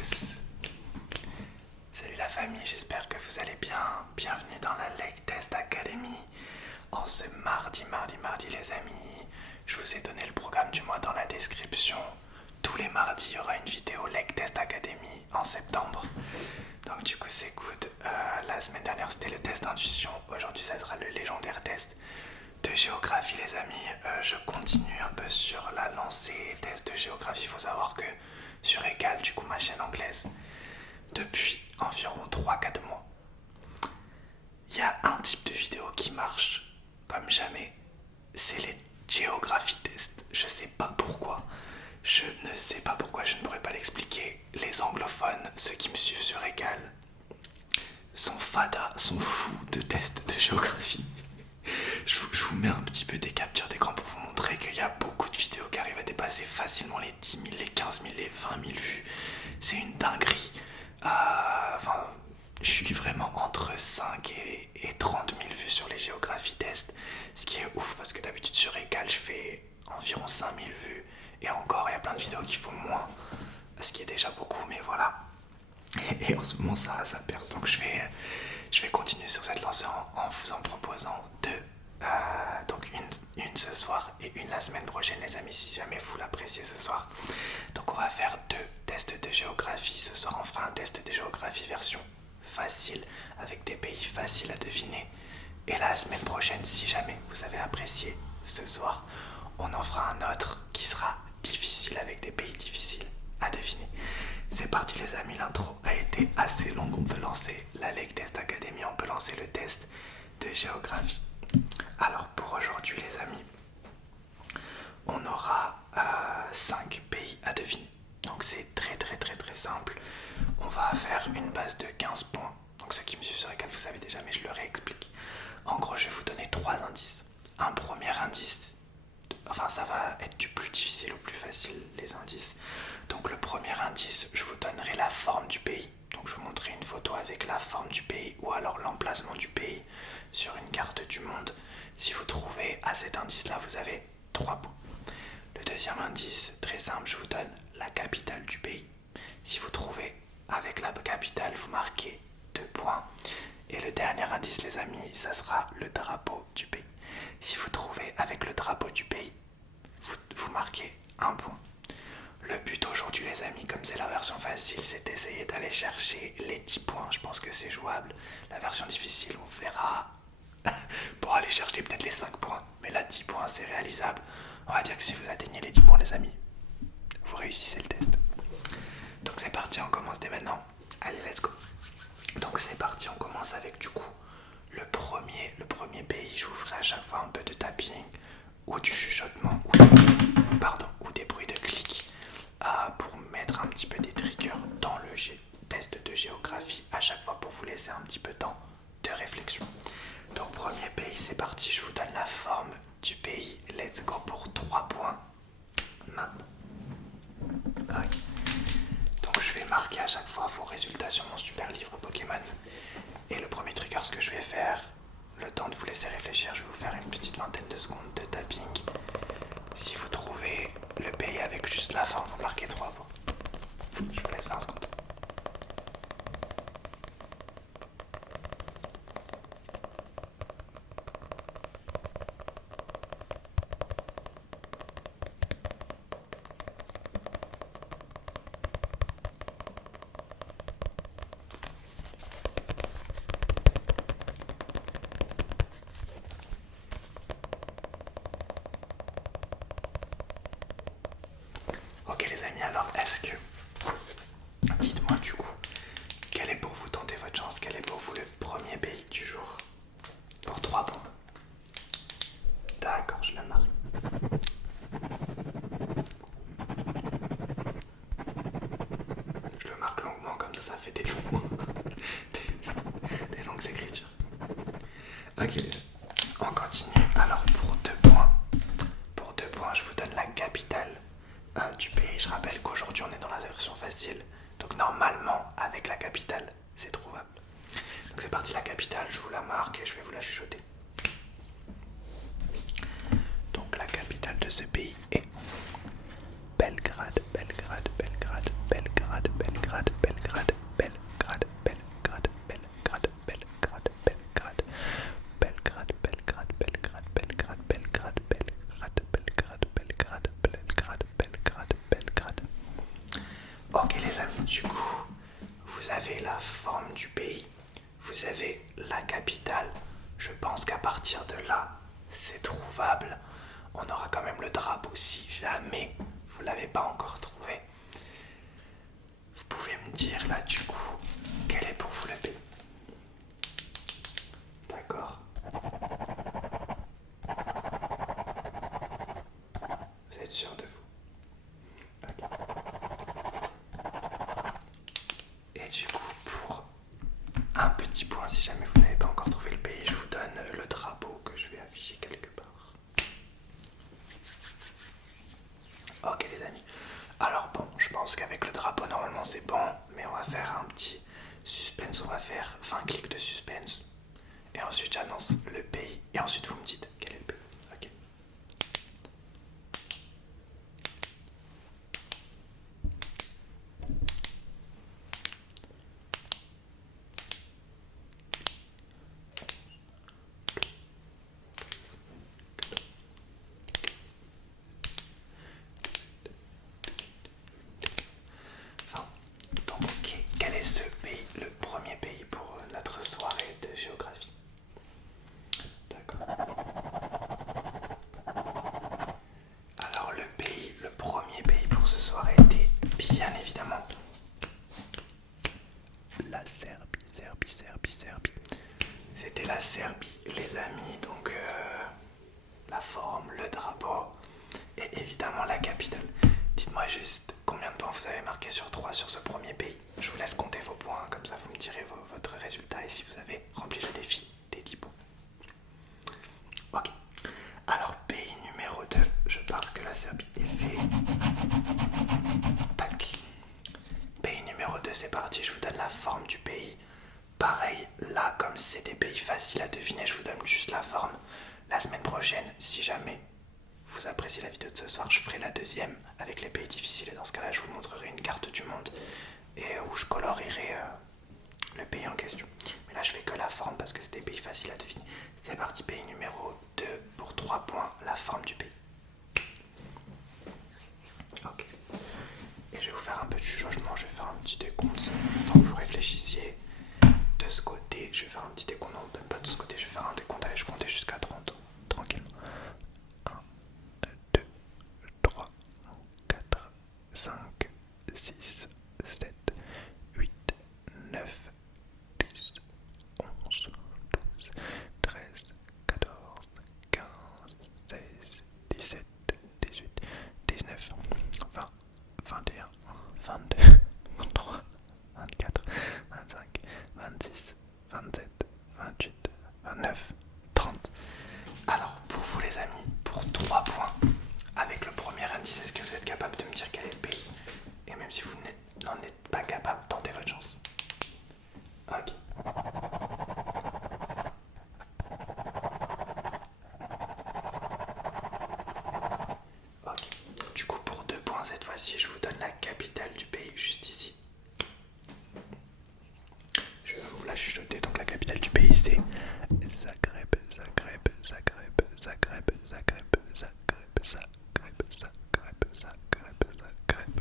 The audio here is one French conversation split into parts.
tous. Salut la famille, j'espère que vous allez bien. Bienvenue dans la Lake Test Academy. En ce mardi les amis, je vous ai donné le programme du mois dans la description. Tous les mardis, il y aura une vidéo Lake Test Academy en septembre. Donc du coup c'est good. La semaine dernière c'était le test d'intuition. Aujourd'hui ça sera le légendaire test de géographie les amis. Je continue un peu sur la lancée test de géographie. Il faut savoir que sur Égal, du coup ma chaîne anglaise, depuis environ 3-4 mois, il y a un type de vidéo qui marche comme jamais, c'est les géographies tests. Je sais pas pourquoi, je ne sais pas pourquoi, je ne pourrais pas l'expliquer. Les anglophones, ceux qui me suivent sur Égal, sont fadas, sont fous de tests de géographie. Je vous mets un petit peu des captures d'écran pour vous montrer qu'il y a beaucoup de vidéos qui arrivent à dépasser facilement les 10 000, les 15 000, les 20 000 vues. C'est une dinguerie. Je suis vraiment entre 5 et 30 000 vues sur les géographies tests. Ce qui est ouf parce que d'habitude sur Égal, je fais environ 5 000 vues. Et encore, il y a plein de vidéos qui font moins. Ce qui est déjà beaucoup, mais voilà. Et en ce moment, ça perd. Donc je vais continuer sur cette lancée en vous en proposant deux. Donc une ce soir et une la semaine prochaine les amis, si jamais vous l'appréciez ce soir. Donc on va faire deux tests de géographie. Ce soir on fera un test de géographie version facile avec des pays faciles à deviner. Et la semaine prochaine, si jamais vous avez apprécié ce soir, on en fera un autre qui sera difficile avec des pays difficiles à deviner. C'est parti les amis, l'intro a été assez longue. On peut lancer la Lake Test Academy, on peut lancer le test de géographie. Alors pour aujourd'hui les amis, on aura 5 pays à deviner. Donc c'est très simple. On va faire une base de 15 points. Donc ceux qui me suivent sur Égal, vous savez déjà, mais je le réexplique. En gros, je vais vous donner 3 indices. Un premier indice, enfin ça va être du plus difficile au plus facile les indices. Donc le premier indice, je vous donnerai la forme du pays. Donc je vous montrerai une photo avec la forme du pays ou alors l'emplacement du pays sur une carte du monde. Si vous trouvez à cet indice-là, vous avez 3 points. Le deuxième indice, très simple, je vous donne la capitale du pays. Si vous trouvez avec la capitale, vous marquez 2 points. Et le dernier indice, les amis, ça sera le drapeau du pays. Si vous trouvez avec le drapeau du pays, vous marquez 1 point. Le but aujourd'hui, les amis, comme c'est la version facile, c'est d'essayer d'aller chercher les 10 points. Je pense que c'est jouable. La version difficile, on verra pour aller chercher peut-être les 5 points. Mais là, 10 points, c'est réalisable. On va dire que si vous atteignez les 10 points, les amis, vous réussissez le test. Donc c'est parti, on commence dès maintenant. Allez, let's go. Donc c'est parti, on commence avec du coup le premier pays. Je vous ferai à chaque fois un peu de tapping ou du chuchotement ou des bruits de clic pour mettre un petit peu des triggers dans le test de géographie à chaque fois pour vous laisser un petit peu de temps de réflexion. Donc premier pays, c'est parti, je vous donne la forme du pays. Let's go pour 3 points maintenant. Okay. Donc je vais marquer à chaque fois vos résultats sur mon super livre Pokémon. Et le premier trigger, ce que je vais faire, le temps de vous laisser réfléchir, je vais vous faire une petite vingtaine de secondes de tapping. Si vous trouvez le pays avec juste la forme, vous marquez 3 points. Je vous laisse 20 secondes. Ok les amis, alors est-ce que, dites-moi du coup, quel est pour vous, tentez votre chance, quel est pour vous le premier pays du jour? Pour 3 points. D'accord, je le marque. Je le marque longuement, comme ça fait des longues écritures. Ok les amis, on continue. Alors pour 2 points, je vous donne la capitale du pays. Je rappelle qu'aujourd'hui on est dans la version facile, donc normalement avec la capitale c'est trouvable. Donc c'est parti, la capitale, je vous la marque et je vais vous la chuchoter. Donc la capitale de ce pays est Belgrade, Belgrade, Belgrade, Belgrade, Belgrade. du coup, vous avez la forme du pays, vous avez la capitale. Je pense qu'à partir de là, c'est trouvable. On aura quand même le drapeau si jamais vous l'avez pas encore trouvé. Vous pouvez me dire là du coup, quel est pour vous le pays? D'accord. Vous êtes sûr de vous? Ok. Et du coup, pour un petit point, si jamais vous n'avez pas encore trouvé le pays, je vous donne le drapeau que je vais afficher quelque part. Ok les amis. Alors bon, je pense qu'avec le drapeau normalement c'est bon, mais on va faire un petit suspense, on va faire 20 clics de suspense. Et ensuite j'annonce le pays, et ensuite vous me dites quel est le pays. Ok. Enfin, donc ok, quel est ce pays, le premier pays pour notre soirée de géographie? D'accord. Alors le pays, le premier pays pour ce soir était bien évidemment la Serbie, Serbie. C'était la Serbie les amis, donc la forme, le drapeau et évidemment la capitale. Dites-moi juste combien de points vous avez marqué sur 3 sur ce premier pays. Je vous laisse compter vos points, comme ça vous me direz votre résultat et si vous avez rempli le défi des 10 points. Ok. Alors pays numéro 2, je pense que la Serbie est fait. Tac. Pays numéro 2, c'est parti, je vous donne la forme du pays. Pareil, là comme c'est des pays faciles à deviner, je vous donne juste la forme. La semaine prochaine, si jamais vous appréciez la vidéo de ce soir, je ferai la deuxième avec les pays difficiles et dans ce cas-là, je vous montrerai une carte du monde et où je colorierai le pays en question. Mais là, je fais que la forme parce que c'est des pays faciles à deviner. C'est parti, pays numéro 2 pour 3 points, la forme du pays. Ok. Et je vais vous faire un petit jugement, je vais faire un petit décompte. Tant que vous réfléchissiez de ce côté, je vais faire un petit décompte. Non, même pas de ce côté, je vais faire un décompte. Allez, je comptais jusqu'à 30, tranquillement. 1, 2, 3, 4, 5, 6, 7, 8, 9, 10, 11, 12, 13, 14, 15, 16, 17, 18, 19, 20, 21, 22, 23, 24, 25, 26, 27, 28, 29, 30. Alors pour vous les amis, pour 3 points, avec le premier indice, est-ce que vous êtes capable de me dire quel est le pays? Et même si vous n'en êtes pas capable, tentez votre chance. Ok. Ok. Du coup pour 2 points cette fois-ci, je vous donne la capitale du pays juste ici. Je vais vous la chuchoter, donc la capitale du pays c'est Zagreb, Zagreb, Zagreb, Zagreb, Zagreb, Zagreb, Zagreb, Zagreb, Zagreb, Zagreb.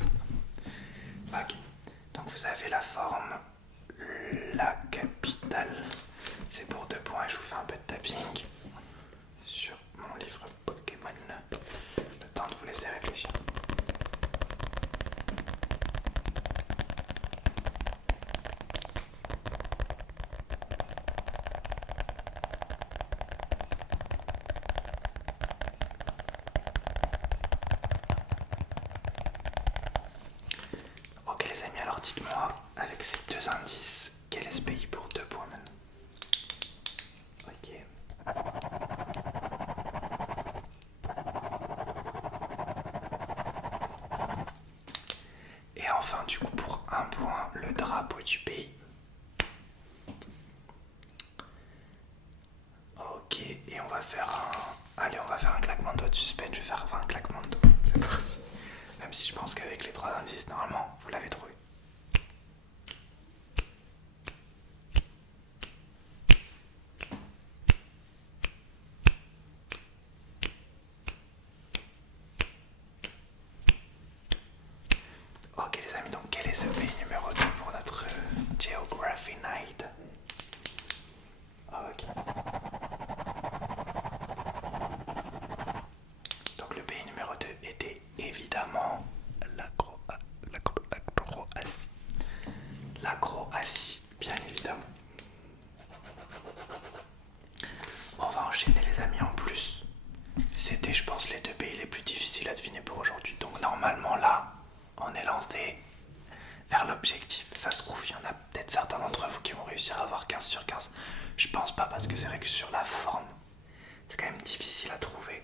Ok, donc vous avez la forme, la capitale, c'est pour 2 points et je vous fais un peu de tapping sur mon livre Pokémon, le temps de vous laisser réfléchir. Ok les amis, alors dites-moi, avec ces 2 indices, quel est ce pays pour 2 points maintenant? Ok. Et enfin du coup pour 1 point, le drapeau du pays. Ok, et on va faire un... Allez, on va faire un claquement de doigts de suspense, je vais faire 20 claquements de doigts. C'est parti. Même si je pense qu'avec les 3 indices, normalement, vous l'avez trouvé. Ok les amis, donc quel est ce pays numéro 2 pour notre Geography Night? Ok. Donc le pays numéro 2 était évidemment la Croatie. La Croatie, bien évidemment. On va enchaîner les amis en plus. C'était je pense les deux pays les plus difficiles à deviner pour aujourd'hui. Donc normalement là, on est lancé vers l'objectif. Ça se trouve, il y en a peut-être certains d'entre vous qui vont réussir à avoir 15 sur 15. Je pense pas parce que c'est vrai que sur la forme, c'est quand même difficile à trouver.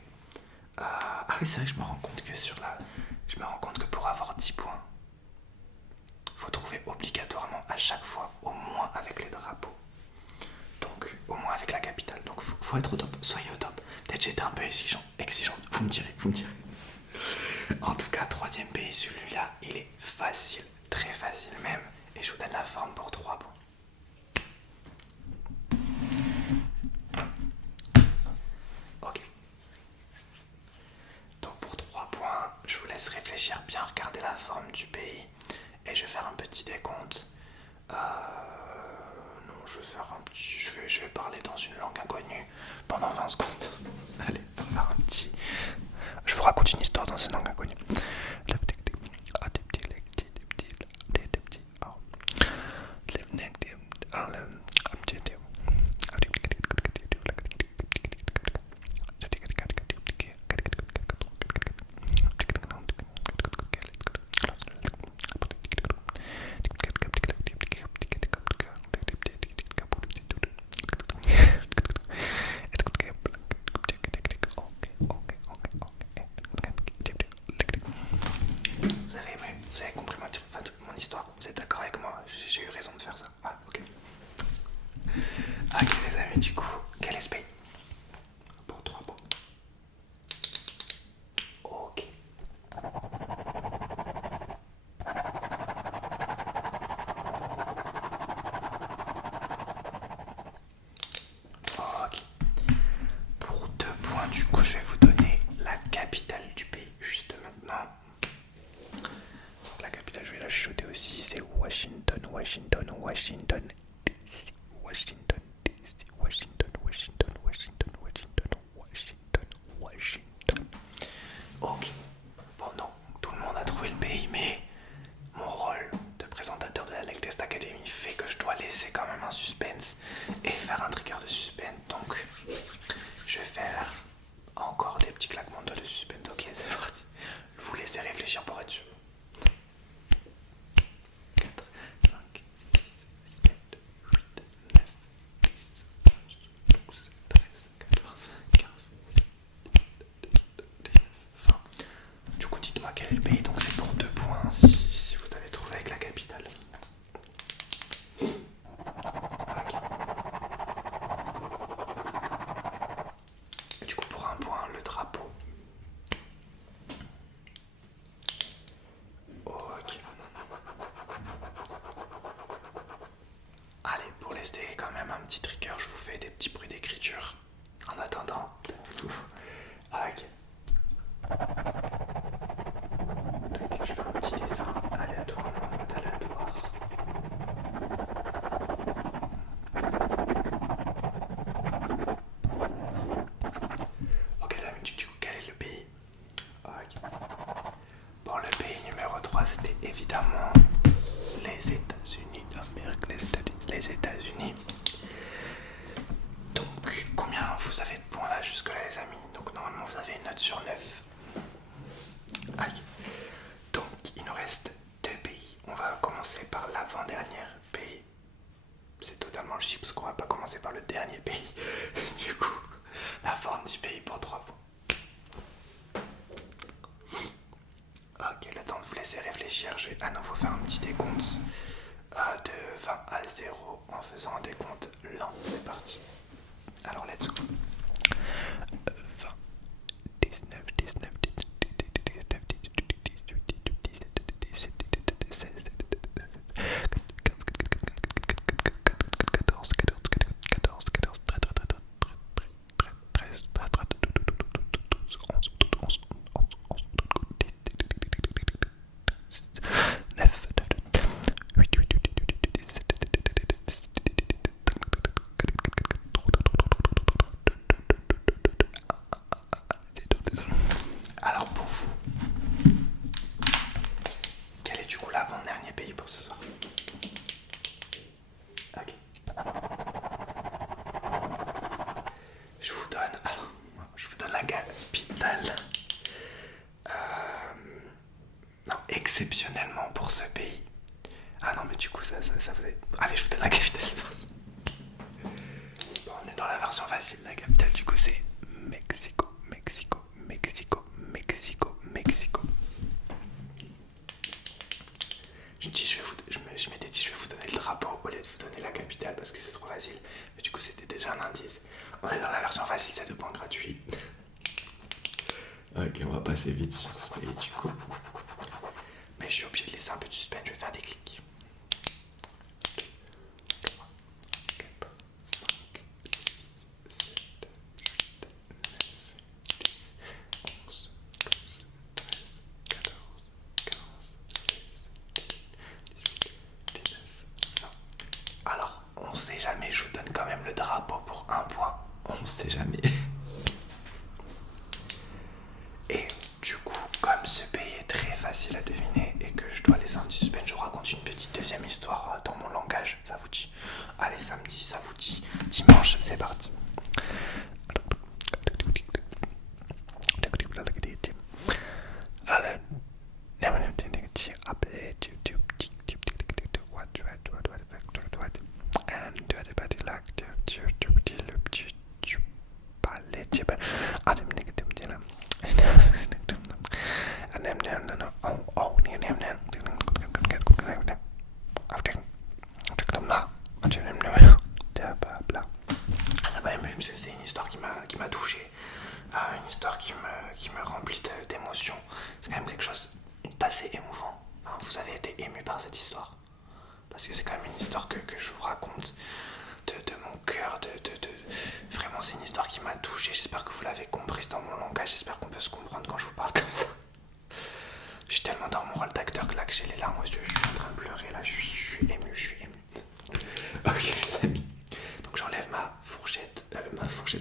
Ah oui, c'est vrai que je me rends compte que je me rends compte que pour avoir 10 points, faut trouver obligatoirement à chaque fois au moins avec les drapeaux. Donc au moins avec la capitale. Donc faut être au top, soyez au top. Peut-être j'étais un peu exigeant. Vous me direz. En tout cas, troisième pays, celui-là, il est facile, très facile même. Et je vous donne la forme pour 3 points. Ok. Donc pour 3 points, je vous laisse réfléchir bien, regarder la forme du pays. Et je vais faire un petit décompte. Non, je vais faire un petit... Je vais parler dans une langue inconnue pendant 20 secondes. Allez, on va faire un petit... Je vous raconte une histoire dans une langue inconnue. Vous avez compris mon histoire? Vous êtes d'accord avec moi? J'ai eu raison de faire ça. Ah, ok. Ok les amis, du coup, quel est ce pays? Pour 3 points. Ok. Ok. Pour 2 points, du coup, je vais vous donner la capitale du pays juste maintenant. La capitale, je vais la chuchoter aussi, c'est Washington, Washington, Washington, DC, Washington, DC, Washington, Washington, Washington, Washington, Washington, Washington. Ok. Bon non, tout le monde a trouvé le pays, mais mon rôle de présentateur de la Lake Test Academy fait que je dois laisser quand même un suspense et faire un trigger de suspense. Donc, je vais faire encore des petits claquements de doigts de suspense. Ok, c'est parti. Vous laissez réfléchir pour être sûr. 4, 5, 6, 7, 8, 9, 10, 11, 12, 13, 14, 15, 19, 20. Du coup, dites-moi quel est le pays, donc c'est pour 2 points si vous avez trouvé avec la capitale. Ok. Du coup, pour 1 point, le drapeau. Ok. Allez, pour laisser quand même un petit trigger, je vous fais des petits bruits d'écriture. En attendant. Ok. Je fais un petit dessin aléatoire, en mode aléatoire. Ok les amis, du coup, quel est le pays? Ok. Bon, le pays numéro 3, c'était évidemment les États-Unis d'Amérique, les États-Unis. Donc, combien vous avez de points là jusque là les amis? Donc normalement vous avez une note sur 9. Aïe. Donc il nous reste 2 pays. On va commencer par l'avant-dernier pays. C'est totalement logique parce qu'on va pas commencer par le dernier pays. Du coup, la forme du pays pour 3 points. Ok, le temps de vous laisser réfléchir, je vais à nouveau faire un petit décompte de 20 à 0 en faisant un décompte lent. C'est parti. Alors let's go. 20, 19, 19, 19, 18, 17, 16, 14, 14, 14, 14, 13, 12, 11, 11, 11, 11, 12, Ah non, mais du coup, ça vous a... Allez, je vous donne la capitale. Bon, on est dans la version facile. La capitale, du coup, c'est Mexico, Mexico, Mexico, Mexico, Mexico. Je m'étais dit, je vais vous donner le drapeau au lieu de vous donner la capitale parce que c'est trop facile. Mais du coup, c'était déjà un indice. On est dans la version facile, c'est 2 points gratuits. Ok, on va passer vite sur ce pays, du coup. Mais je suis obligé de laisser un peu de suspense, je vais faire des clics. 4, 5, 6, 7, 8, 9, 10, 11, 12, 13, 14, 15, 16, 17, 18, 19, 20. Alors, on sait jamais, je vous donne quand même le drapeau pour 1 point. On sait jamais. Et du coup, comme ce pays est très facile à deviner et que je dois laisser un petit suspense, je vous raconte une petite deuxième histoire dans mon langage. Ça vous dit? Allez, samedi, ça vous dit? Dimanche, c'est parti. Ça m'a ému parce que c'est une histoire qui m'a touché, une histoire qui me remplit d'émotions. C'est quand même quelque chose d'assez émouvant. Enfin, vous avez été ému par cette histoire parce que c'est quand même une histoire que je vous raconte de mon cœur, vraiment c'est une histoire qui m'a touché. J'espère que vous l'avez comprise dans mon langage, j'espère qu'on peut se comprendre quand je vous parle comme ça. Je suis tellement dans mon rôle d'acteur que là que j'ai les larmes aux yeux, je suis en train de pleurer là, je suis ému. Ok les amis, donc j'enlève ma fourchette,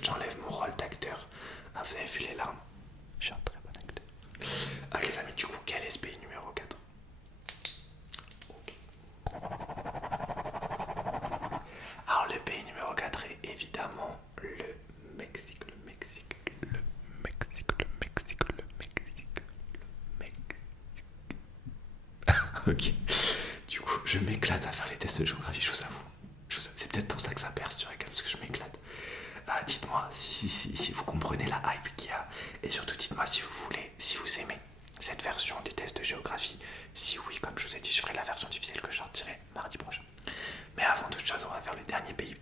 j'enlève mon rôle d'acteur. Ah, vous avez vu les larmes? Je suis un très bon acteur. Ok les amis, du coup quel est ce pays numéro 4? Ok. Alors le pays numéro 4 est évidemment le Mexique, le Mexique, le Mexique, le Mexique, le Mexique, le Mexique. Ok. Du coup, je m'éclate à faire les tests de géographie, je vous avoue. C'est peut-être pour ça que ça perce sur Ecal, parce que je m'éclate. Dites-moi si vous comprenez la hype qu'il y a. Et surtout, dites-moi si vous voulez, si vous aimez cette version des tests de géographie. Si oui, comme je vous ai dit, je ferai la version difficile que je sortirai mardi prochain. Mais avant toute chose, on va faire le dernier pays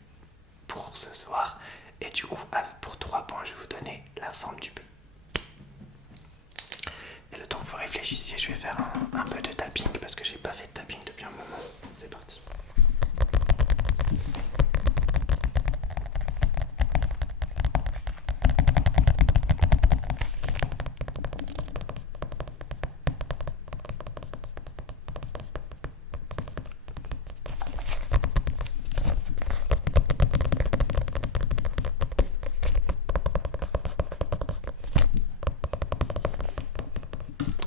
pour ce soir. Et du coup, pour 3 points, je vais vous donner la forme du pays. Et le temps que vous réfléchissiez, je vais faire un peu de tapping parce que j'ai pas fait de tapping depuis un moment. C'est parti.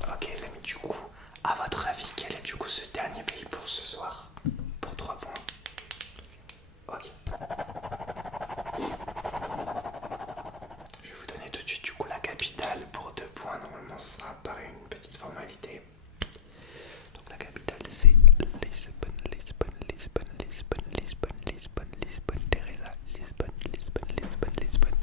Ok les amis, du coup, à votre avis, quel est du coup ce dernier pays pour ce soir? Pour 3 points. Ok. Je vais vous donner tout de suite du coup la capitale pour 2 points. Normalement ce sera pareil, une petite formalité. Donc la capitale c'est Lisbonne, Lisbonne, Lisbonne, Lisbonne, Lisbonne, Lisbonne, Lisbonne, Teresa, Lisbonne, Lisbonne, Lisbonne, Lisbonne.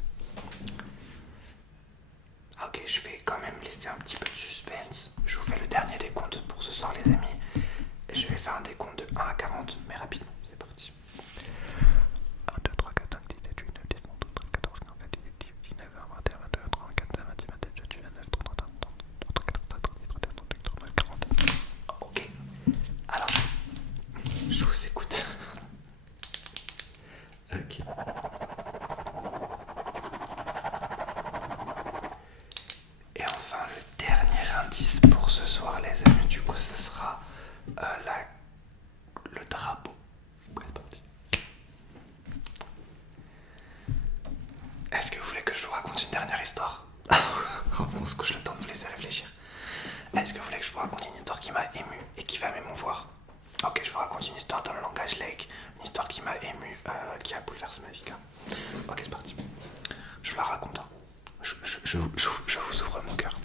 Ok, je vais quand même laisser un petit peu de suspense. Je vous fais le dernier décompte pour ce soir les amis. Et je vais faire un décompte de 1 à 40, mais rapidement, c'est parti. 1, 2, 3, 4, 5, 6, 7, 8, 9, 10, 11, 12, 13, 14, 15, 16, 17, 18, 19, 20, 21, 22, 23, 24, 25, 27, 28, 29, 30, 31, 32, 33, 34, 35, 36, 37, 39, 40. Ok, alors, je vous écoute. Ok. Et enfin, le dernier indice pour ce soir, les amis, du coup, ce sera le drapeau. C'est parti. Est-ce que vous voulez que je vous raconte une dernière histoire? On se couche le temps de vous laisser réfléchir. Est-ce que vous voulez que je vous raconte une histoire qui m'a ému et qui va m'émouvoir? Ok, je vous raconte une histoire dans le langage lake, une histoire qui m'a ému, qui a bouleversé ma vie. Là. Ok, c'est parti. Je vous la raconte. Hein. Je vous ouvre mon cœur.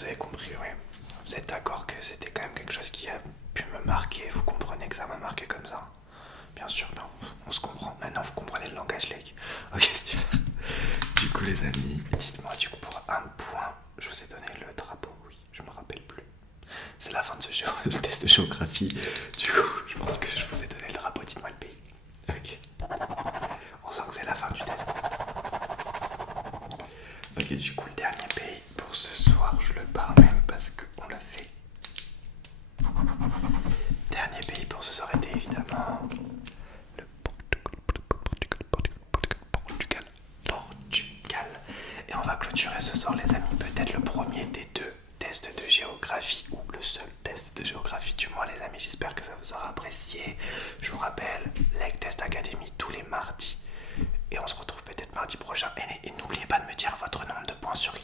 vous avez compris, oui. Vous êtes d'accord que c'était quand même quelque chose qui a pu me marquer. Vous comprenez que ça m'a marqué comme ça? Bien sûr, non, on se comprend. Maintenant, vous comprenez le langage lake. Ok, super. Du coup, les amis, dites-moi, du coup, pour un point, je vous ai donné le drapeau. Oui, je me rappelle plus. C'est la fin de ce test de géographie. Du coup, je pense que je vous ai donné le drapeau. Dites-moi le pays. Ok. On sent que c'est la fin du test. Ok, du coup, le dernier pays pour ce soir, je le barre même parce qu'on l'a fait. Dernier pays pour ce soir était évidemment le Portugal. Et on va clôturer ce soir, les amis, peut-être le premier des deux tests de géographie, ou le seul test de géographie du mois, les amis. J'espère que ça vous aura apprécié. Je vous rappelle, Lake Test Academy tous les mardis. Et on se retrouve peut-être mardi prochain. Et n'oubliez pas de me dire votre nombre de points sur